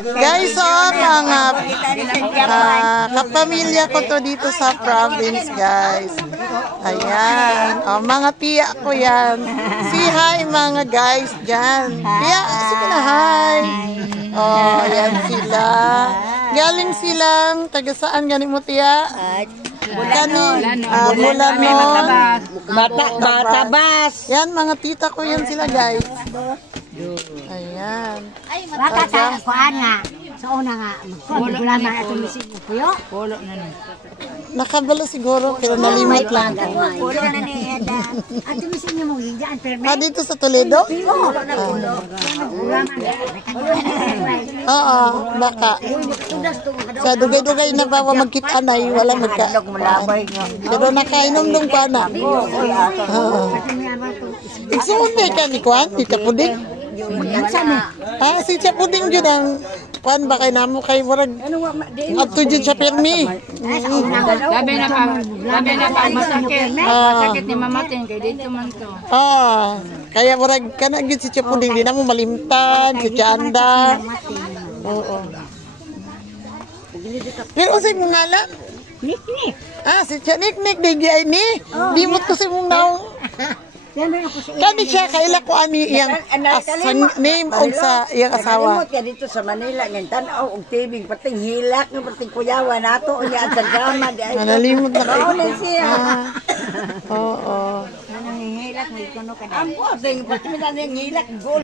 Guys, mga kapamilya ko to dito sa province, guys. Ayan. Mga tiya ko yan. Say hi, mga guys, dyan. Tiya, sige na, hi. Yan sila. Galing silang, taga saan galing mo, tiya? Mulanon. Matabas. Yan, mga tita ko yan sila, guys. Ayan. Baka sa kuan nga. Sa una nga. Wala na ito misin mo kuyo. Polo na na. Nakabalo siguro, pero nalimot lang. Polo na ni Eda. Ito misin niyo mo higdaan permit. Dito sa Toledo? Oo, baka. Sa dugay-dugay na ba magkitanay, wala magka. Pero nakainom-nom pa na. Iksuunday ka ni Kwan, Tita Puding? Si Tita Puding yun ang Kwan ba kay namo kay Warag at dyan sa permi. Labi na pa masakit. Masakit ni mamatin kay dito man to. Kaya Warag ka na si Tita Puding, di na mo malimtan, si Chanda. Oo. Pero usay mo ngalan? Niknik. Si Niknik, di ni. Di mo to si mong naong. Kani siya kaila ko ani iyang name og sa iyang asawa. Kalimot ka dito sa Manila ng tanaw og tibig pating hilak ng pating kuyawa nato unya sa drama di ay. Nalimot na kayo. Siya. Oo. Nanghihilak mo ikono ka. Ampo ding pating hilak